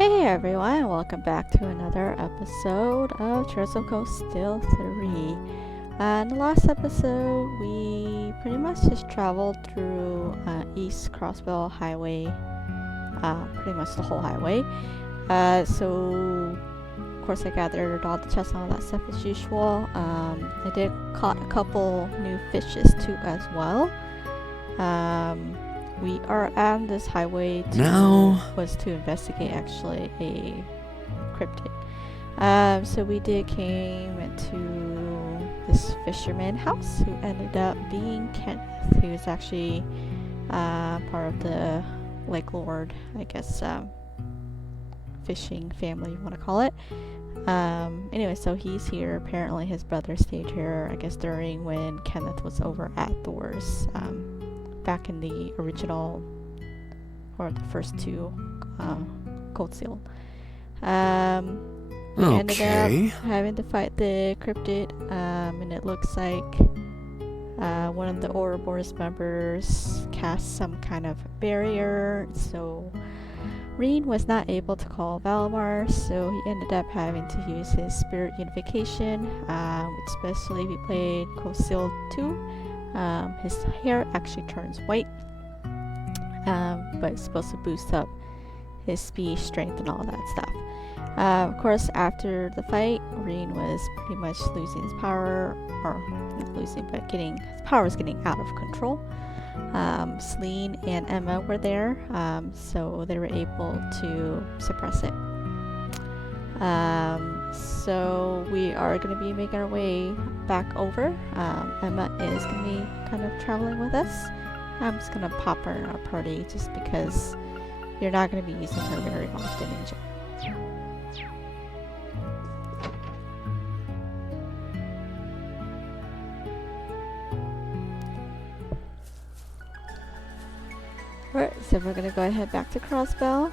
Hey everyone, welcome back to another episode of Trails of Cold Steel 3. In the last episode, we pretty much just traveled through East Crossville Highway, pretty much the whole highway. So, of course, I gathered all the chests and all that stuff as usual. I did caught a couple new fishes too as well. We are on this highway to investigate actually a cryptid. So we came into this fisherman house who ended up being Kenneth, who is actually part of the Lake Lord, I guess, fishing family, you want to call it. Anyway, so he's here. Apparently his brother stayed here, I guess, during when Kenneth was over at Thor's, back in the original, or the first two, Cold Steel. We ended up having to fight the cryptid, and it looks like one of the Ouroboros members cast some kind of barrier, so Rean was not able to call Valimar, so he ended up having to use his spirit unification, especially if he played Cold Steel 2. His hair actually turns white, but it's supposed to boost up his speed, strength, and all that stuff. Of course, after the fight, Rean was pretty much losing his power, or not losing, but his power was getting out of control. Celine and Emma were there, so they were able to suppress it. So we are going to be making our way back over. Emma is going to be kind of traveling with us. I'm just going to pop her in our party just because you're not going to be using her very often in general. Alright, so we're going to go ahead back to Crossbell.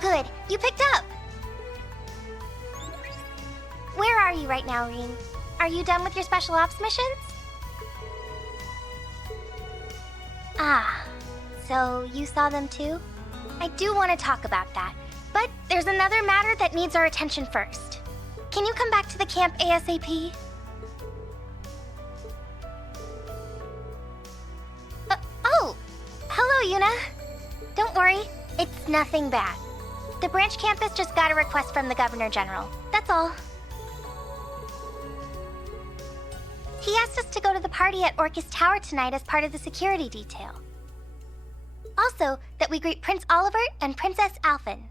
good. You picked up. Where are you right now, Rean? Are you done with your special ops missions? Ah, so you saw them too? I do want to talk about that, but there's another matter that needs our attention first. Can you come back to the camp ASAP? Oh! Hello, Yuna. Don't worry, it's nothing bad. The branch campus just got a request from the Governor General. That's all. He asked us to go to the party at Orcus Tower tonight as part of the security detail. Also, that we greet Prince Oliver and Princess Alphen.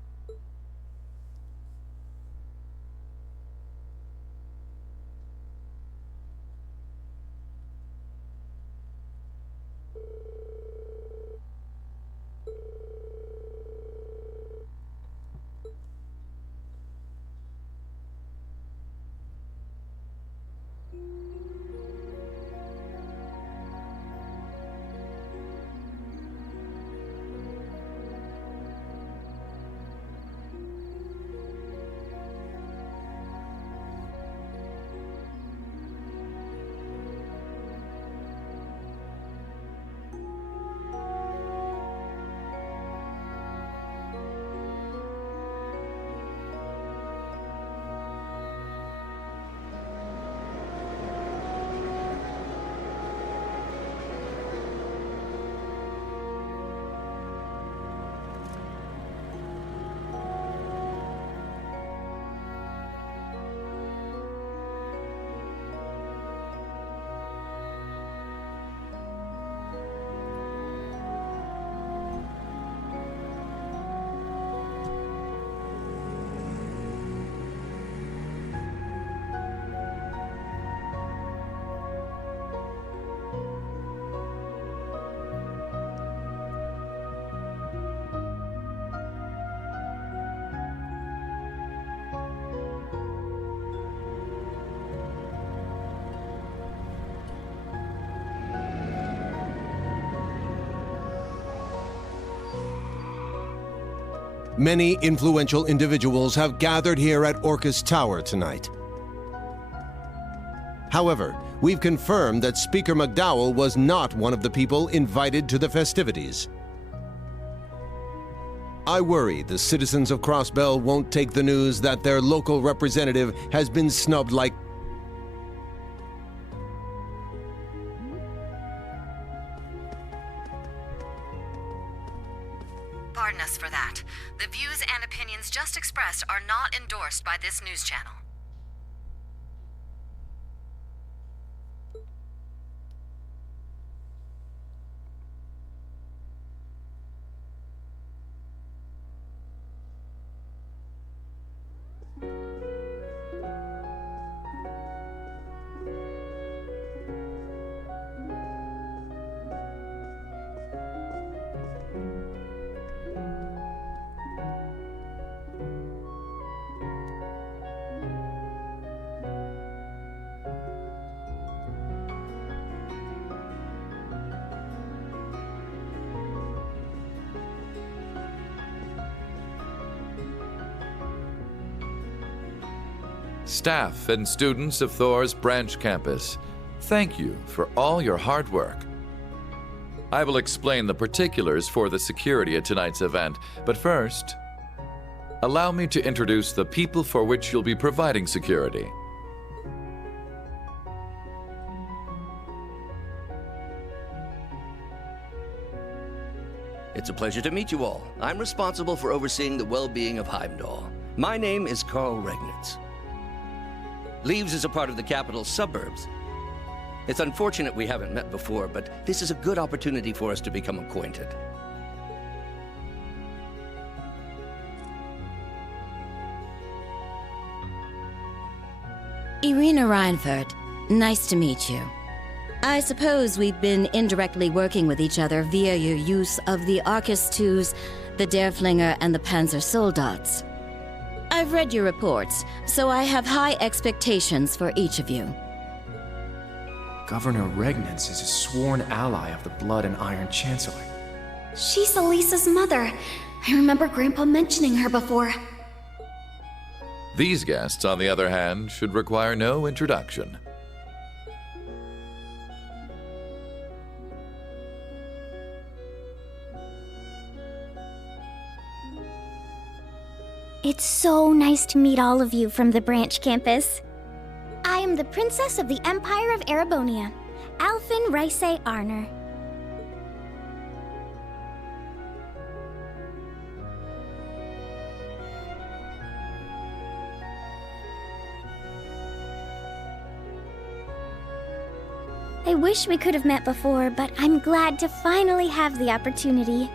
Many influential individuals have gathered here at Orcus Tower tonight. However, we've confirmed that Speaker McDowell was not one of the people invited to the festivities. I worry the citizens of Crossbell won't take the news that their local representative has been snubbed like Pardon us for that. The views and opinions just expressed are not endorsed by this news channel. Staff and students of Thor's branch campus, thank you for all your hard work. I will explain the particulars for the security at tonight's event, but first, allow me to introduce the people for which you'll be providing security. It's a pleasure to meet you all. I'm responsible for overseeing the well-being of Heimdall. My name is Carl Regnitz. Leaves is a part of the capital's suburbs. It's unfortunate we haven't met before, but this is a good opportunity for us to become acquainted. Irina Reinfurt, nice to meet you. I suppose we've been indirectly working with each other via your use of the Arcus IIs, the Derflinger, and the Panzer Soldats. I've read your reports, so I have high expectations for each of you. Governor Regnitz is a sworn ally of the Blood and Iron Chancellor. She's Elisa's mother. I remember Grandpa mentioning her before. These guests, on the other hand, should require no introduction. It's so nice to meet all of you from the branch campus. I am the Princess of the Empire of Erebonia, Alphen Raisay Arner. I wish we could have met before, but I'm glad to finally have the opportunity.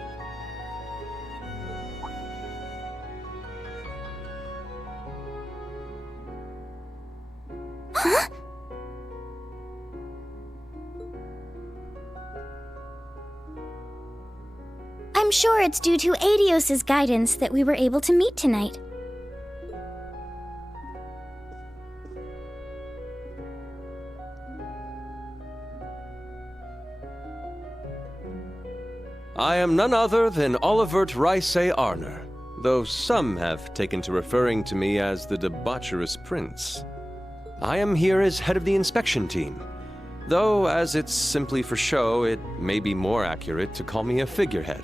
Huh? I'm sure it's due to Adios's guidance that we were able to meet tonight. I am none other than Olivert Raisay Arner, though some have taken to referring to me as the debaucherous prince. I am here as head of the inspection team, though as it's simply for show, it may be more accurate to call me a figurehead.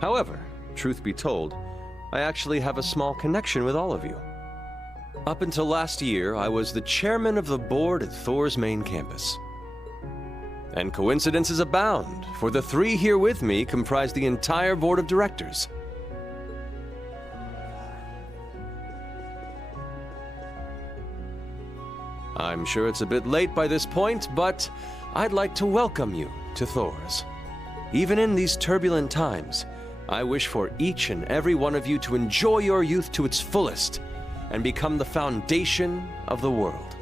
However, truth be told, I actually have a small connection with all of you. Up until last year, I was the chairman of the board at Thor's main campus. And coincidences abound, for the three here with me comprise the entire board of directors. I'm sure it's a bit late by this point, but I'd like to welcome you to Thor's. Even in these turbulent times, I wish for each and every one of you to enjoy your youth to its fullest and become the foundation of the world.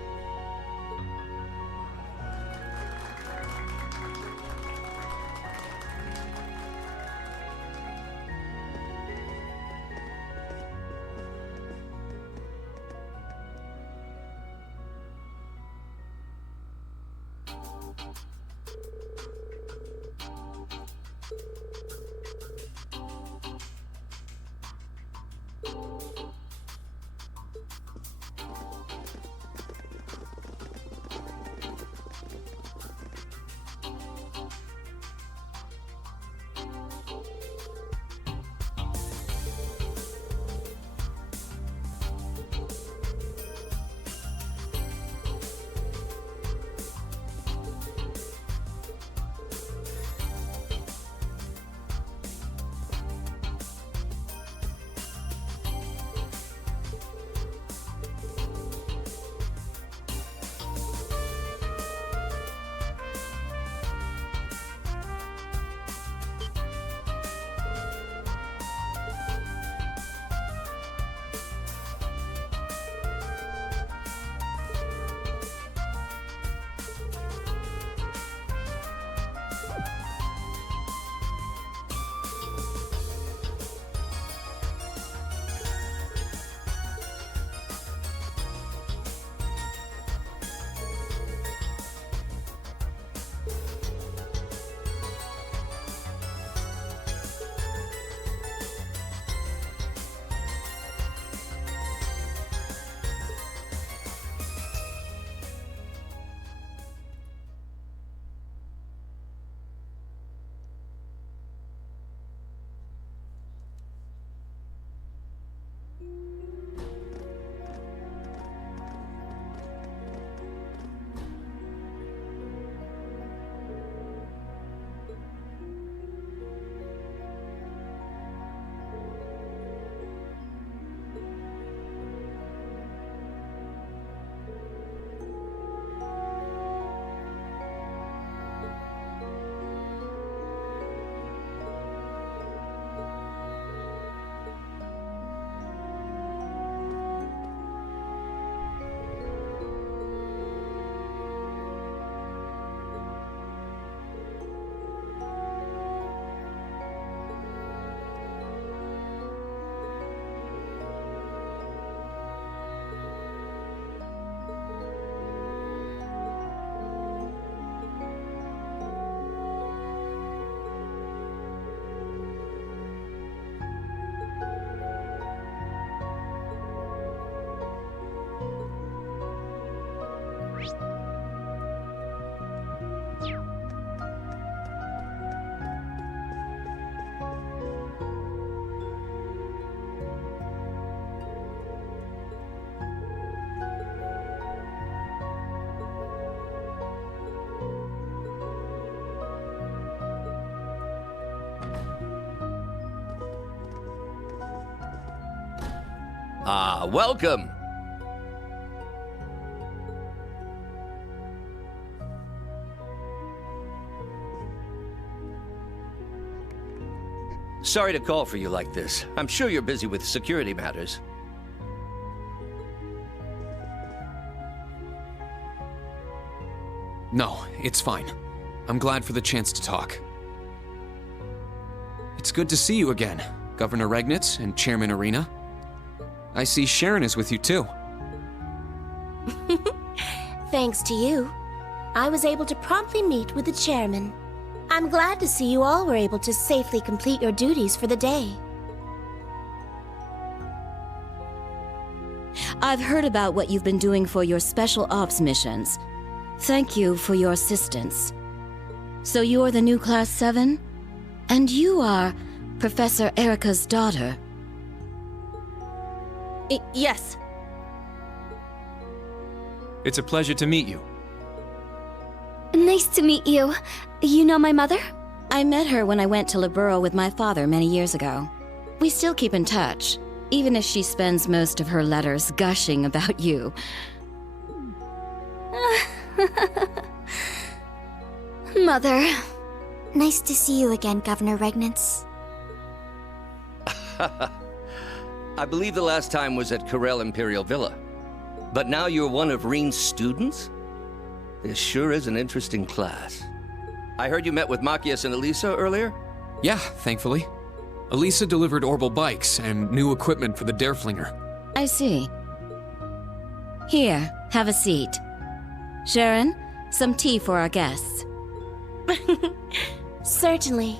Ah, welcome. Sorry to call for you like this. I'm sure you're busy with security matters. No, it's fine. I'm glad for the chance to talk. It's good to see you again, Governor Regnitz and Chairman Arena. I see Sharon is with you too. Thanks to you, I was able to promptly meet with the chairman. I'm glad to see you all were able to safely complete your duties for the day. I've heard about what you've been doing for your special ops missions. Thank you for your assistance. So you're the new Class 7? And you are Professor Erica's daughter? Yes. It's a pleasure to meet you. Nice to meet you. You know my mother? I met her when I went to Libero with my father many years ago. We still keep in touch, even if she spends most of her letters gushing about you. Mother. Nice to see you again, Governor Regnitz. I believe the last time was at Corel Imperial Villa. But now you're one of Reen's students? This sure is an interesting class. I heard you met with Machias and Elisa earlier? Yeah, thankfully. Elisa delivered Orbital bikes and new equipment for the Dareflinger. I see. Here, have a seat. Sharon, some tea for our guests. Certainly.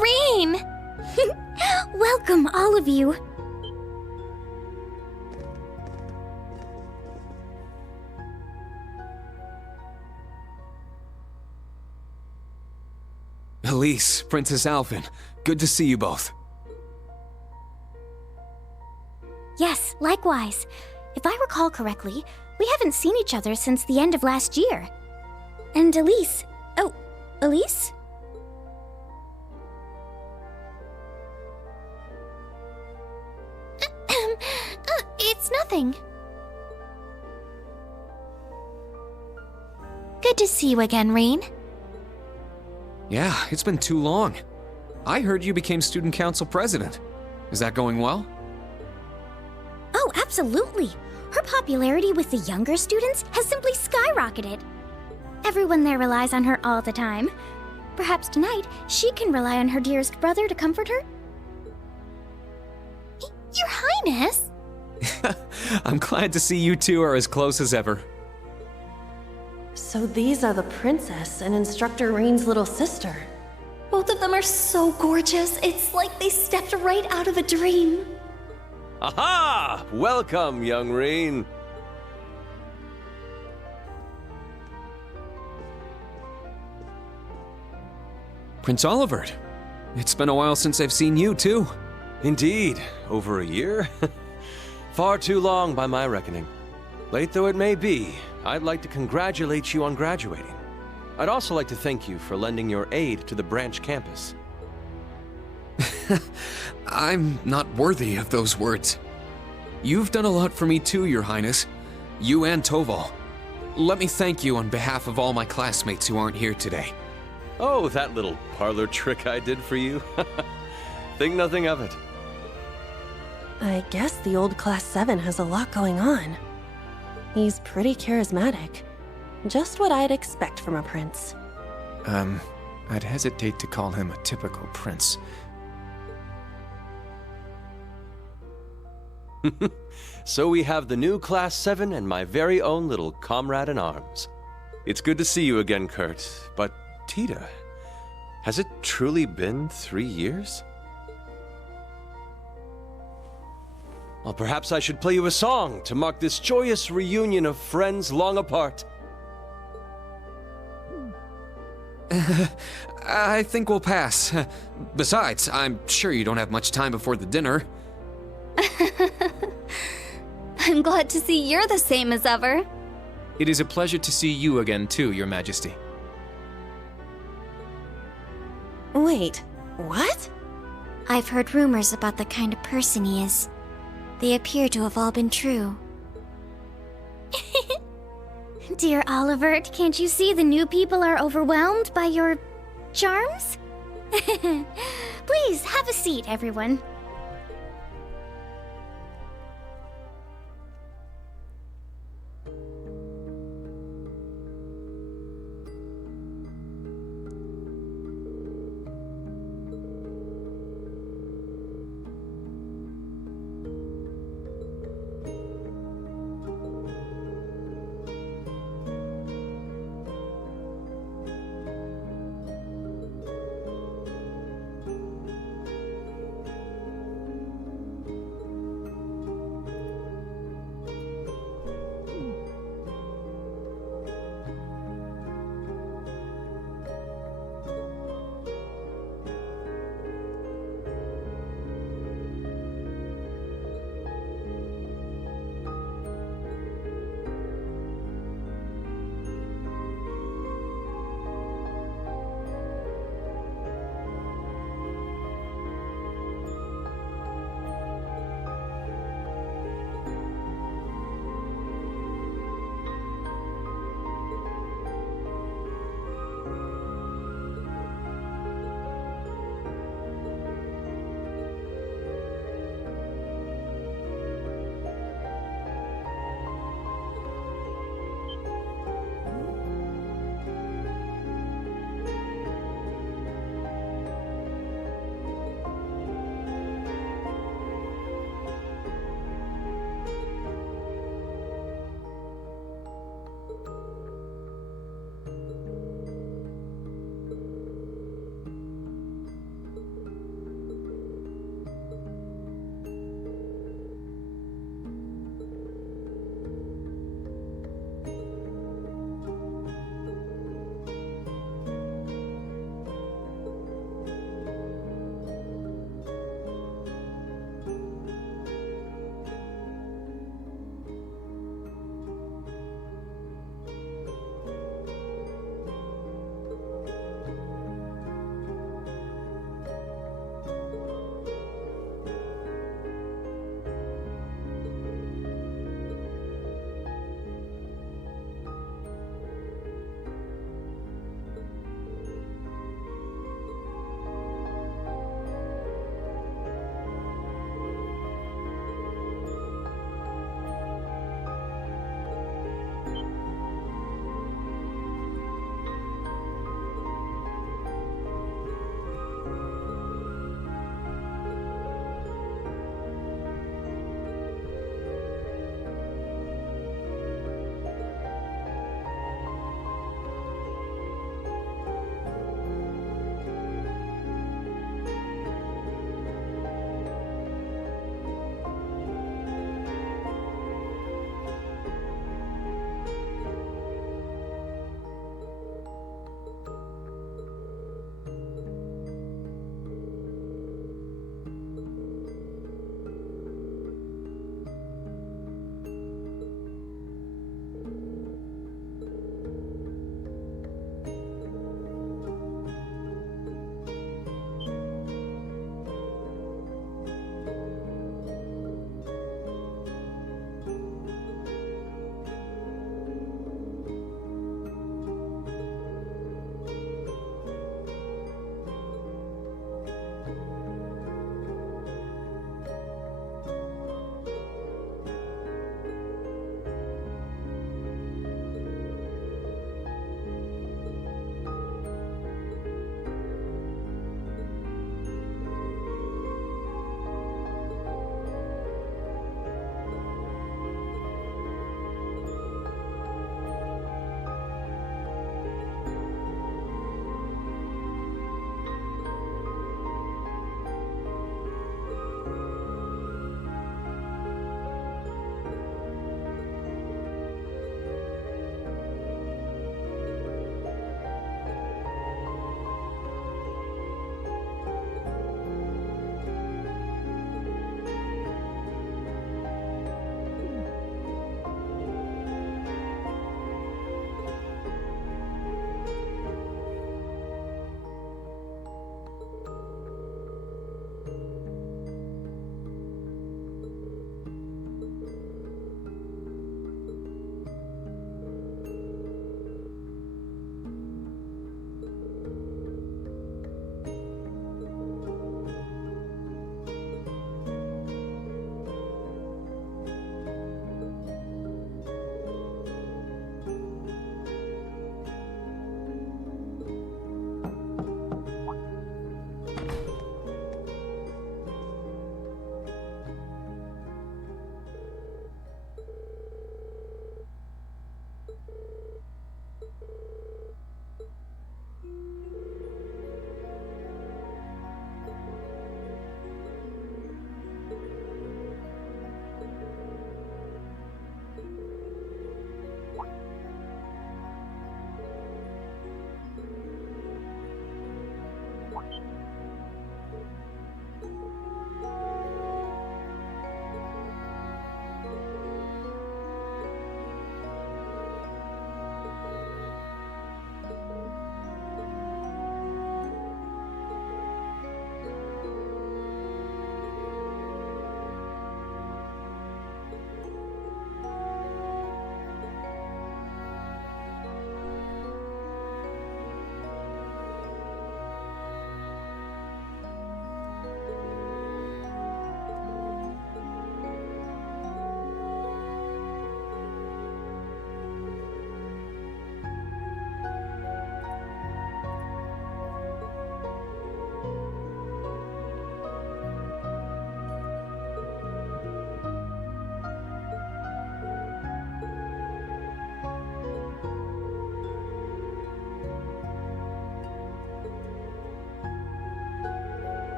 Rean! Welcome, all of you. Elise, Princess Alphen, good to see you both. Yes, likewise. If I recall correctly, we haven't seen each other since the end of last year. And Elise... Oh, Elise? It's nothing. Good to see you again, Rean. Yeah, it's been too long. I heard you became student council president. Is that going well? Oh, absolutely. Her popularity with the younger students has simply skyrocketed. Everyone there relies on her all the time. Perhaps tonight, she can rely on her dearest brother to comfort her? Your Highness! I'm glad to see you two are as close as ever. So these are the princess and Instructor Rean's little sister. Both of them are so gorgeous. It's like they stepped right out of a dream. Aha! Welcome, young Rean. Prince Olivert, it's been a while since I've seen you too. Indeed, over a year? Far too long by my reckoning. Late though it may be, I'd like to congratulate you on graduating. I'd also like to thank you for lending your aid to the branch campus. I'm not worthy of those words. You've done a lot for me too, Your Highness. You and Toval. Let me thank you on behalf of all my classmates who aren't here today. Oh, that little parlor trick I did for you? Think nothing of it. I guess the old Class 7 has a lot going on. He's pretty charismatic. Just what I'd expect from a prince. I'd hesitate to call him a typical prince. So we have the new Class 7 and my very own little comrade in arms. It's good to see you again, Kurt, but Tita, has it truly been 3 years? Well, perhaps I should play you a song to mark this joyous reunion of friends long apart. I think we'll pass. Besides, I'm sure you don't have much time before the dinner. I'm glad to see you're the same as ever. It is a pleasure to see you again too, Your Majesty. Wait, what? I've heard rumors about the kind of person he is. They appear to have all been true. Dear Olivert, can't you see the new people are overwhelmed by your charms? Please, have a seat, everyone.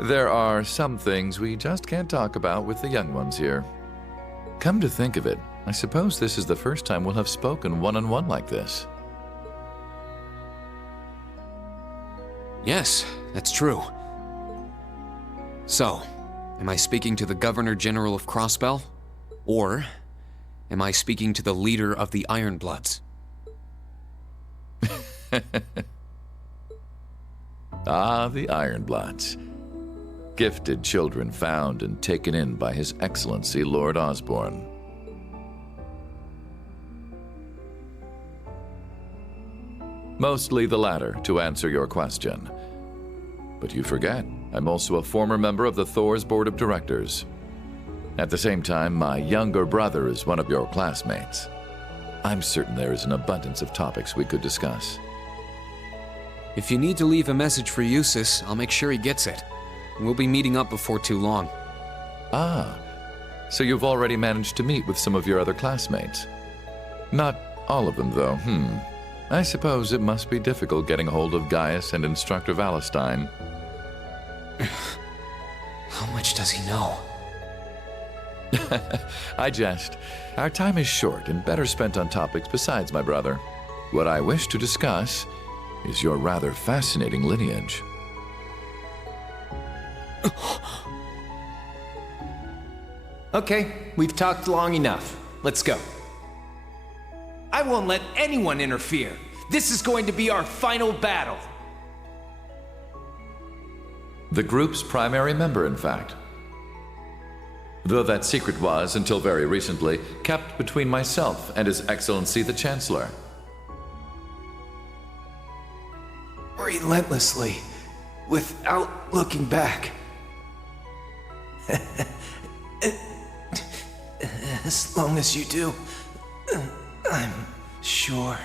There are some things we just can't talk about with the young ones here. Come to think of it, I suppose this is the first time we'll have spoken one-on-one like this. Yes, that's true. So, am I speaking to the Governor General of Crossbell? Or am I speaking to the leader of the Ironbloods? Ah, the Ironbloods. Gifted children found and taken in by His Excellency Lord Osborne. Mostly the latter, to answer your question. But you forget, I'm also a former member of the Thor's Board of Directors. At the same time, my younger brother is one of your classmates. I'm certain there is an abundance of topics we could discuss. If you need to leave a message for Eustace, I'll make sure he gets it. We'll be meeting up before too long. Ah, so you've already managed to meet with some of your other classmates. Not all of them, though, I suppose it must be difficult getting a hold of Gaius and Instructor Valestein. How much does he know? I jest. Our time is short and better spent on topics besides my brother. What I wish to discuss is your rather fascinating lineage. Okay, we've talked long enough. Let's go. I won't let anyone interfere. This is going to be our final battle. The group's primary member, in fact. Though that secret was, until very recently, kept between myself and His Excellency the Chancellor. Relentlessly, without looking back. As long as you do, I'm sure.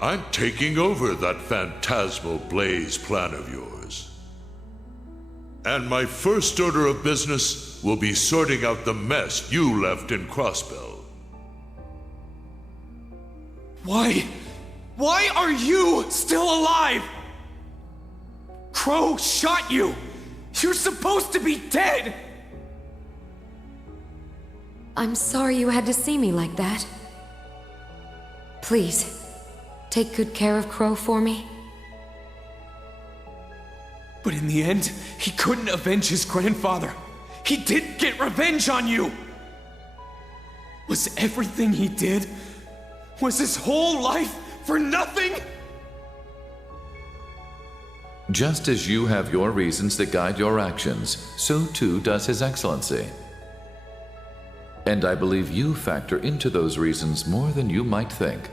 I'm taking over that phantasmal blaze plan of yours. And my first order of business will be sorting out the mess you left in Crossbell. Why are you still alive? Crow shot you! You're supposed to be dead! I'm sorry you had to see me like that. Please, take good care of Crow for me. But in the end, he couldn't avenge his grandfather. He did get revenge on you! Was everything he did? Was his whole life for nothing? Just as you have your reasons that guide your actions, so too does His Excellency. And I believe you factor into those reasons more than you might think.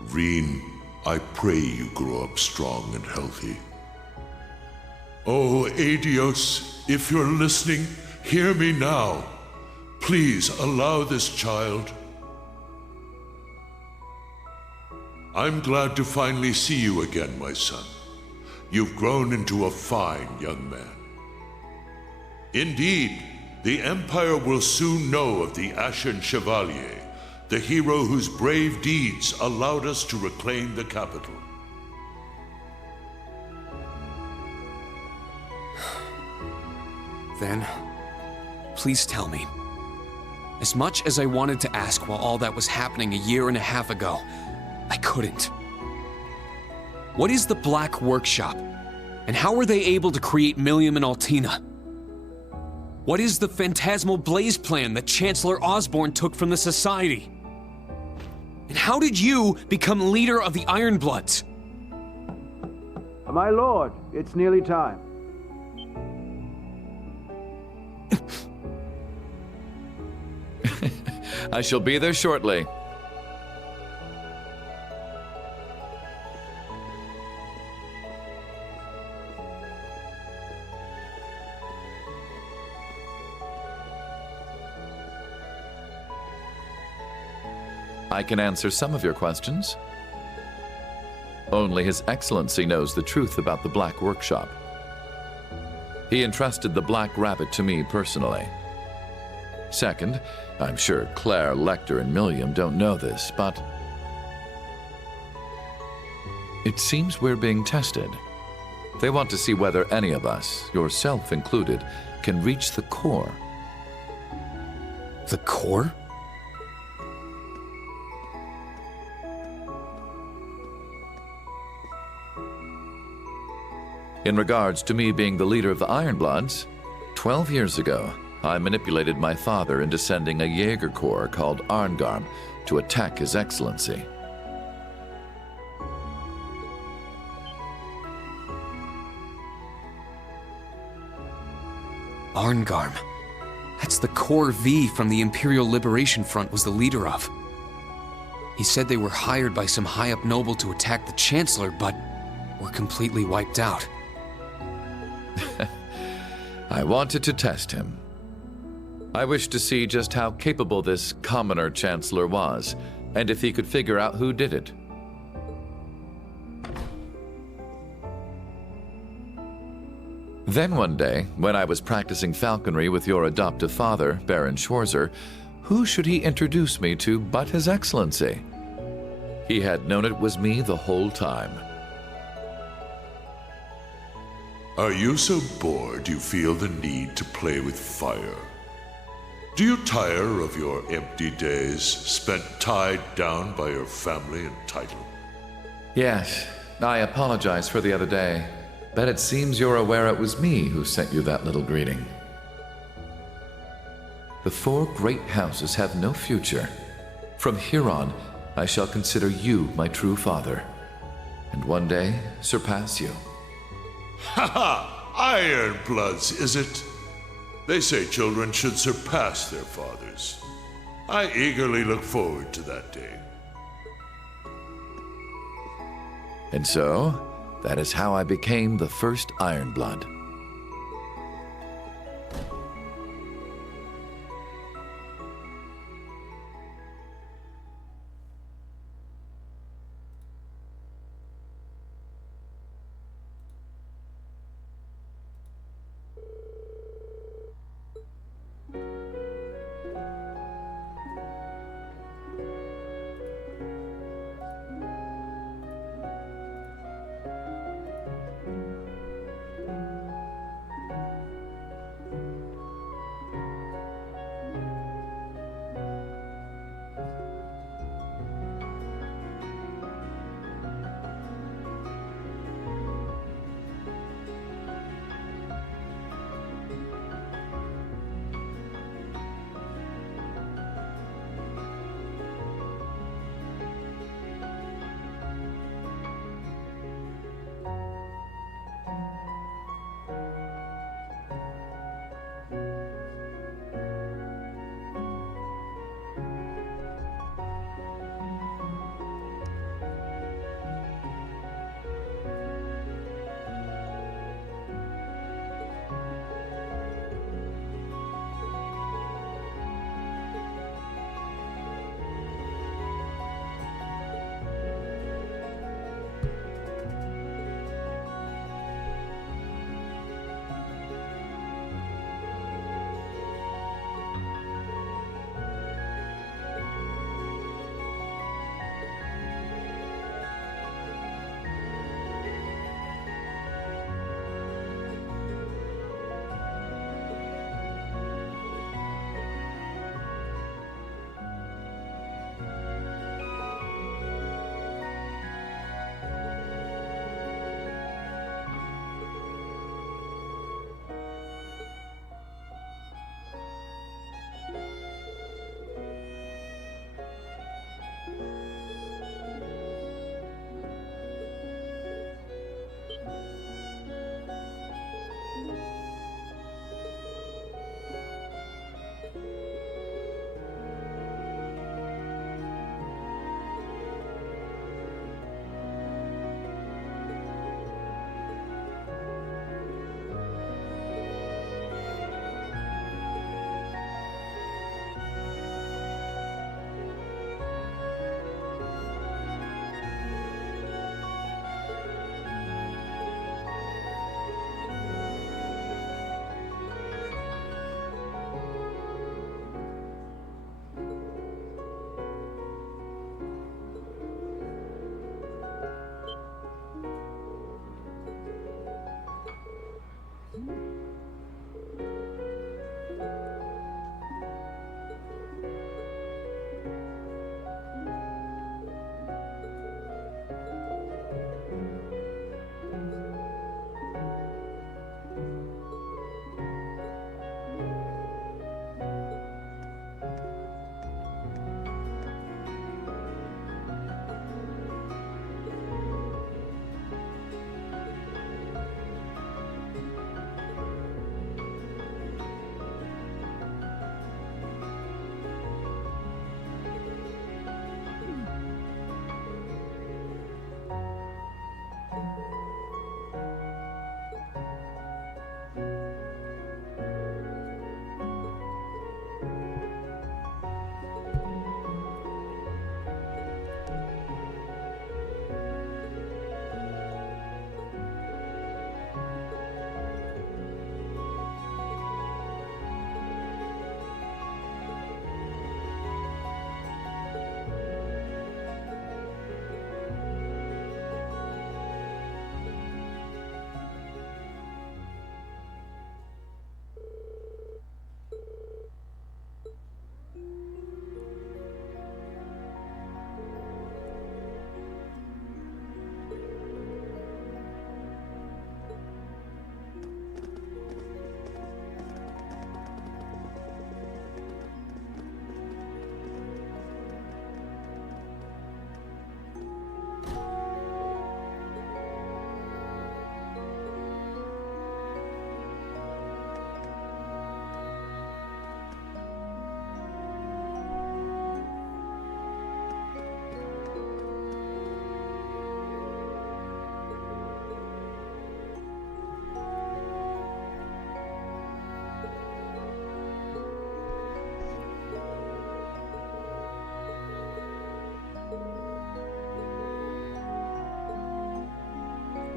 Reen, I pray you grow up strong and healthy. Oh, Adios, if you're listening, hear me now. Please allow this child. I'm glad to finally see you again, my son. You've grown into a fine young man. Indeed, the Empire will soon know of the Ashen Chevalier, the hero whose brave deeds allowed us to reclaim the capital. Then, please tell me. As much as I wanted to ask while all that was happening a year and a half ago, I couldn't. What is the Black Workshop? And how were they able to create Millium and Altina? What is the Phantasmal Blaze plan that Chancellor Osborne took from the Society? And how did you become leader of the Ironbloods? My lord, it's nearly time. I shall be there shortly. I can answer some of your questions. Only His Excellency knows the truth about the Black Workshop. He entrusted the Black Rabbit to me personally. Second, I'm sure Claire, Lecter, and Millium don't know this, but It seems we're being tested. They want to see whether any of us, yourself included, can reach the core. The core? In regards to me being the leader of the Ironbloods, 12 years ago, I manipulated my father into sending a Jaeger Corps called Arngarm to attack His Excellency. Arngarm. That's the Corps V from the Imperial Liberation Front was the leader of. He said they were hired by some high-up noble to attack the Chancellor, but were completely wiped out. I wanted to test him. I wished to see just how capable this commoner Chancellor was, and if he could figure out who did it. Then one day, when I was practicing falconry with your adoptive father, Baron Schwarzer, who should he introduce me to but His Excellency? He had known it was me the whole time. Are you so bored you feel the need to play with fire? Do you tire of your empty days spent tied down by your family and title? Yes, I apologize for the other day, but it seems you're aware it was me who sent you that little greeting. The 4 great houses have no future. From here on, I shall consider you my true father, and one day surpass you. Ha ha! Ironbloods, is it? They say children should surpass their fathers. I eagerly look forward to that day. And so, that is how I became the first Ironblood.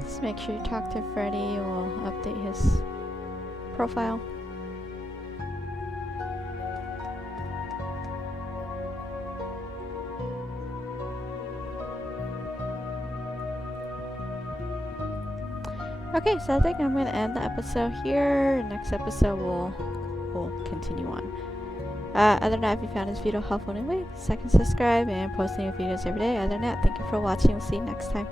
Just make sure you talk to Freddy. We'll update his profile. Okay, so I think I'm going to end the episode here. Next episode we'll continue on. Other than that, if you found this video helpful in any way, subscribe and post new videos every day. Other than that, thank you for watching. We'll see you next time.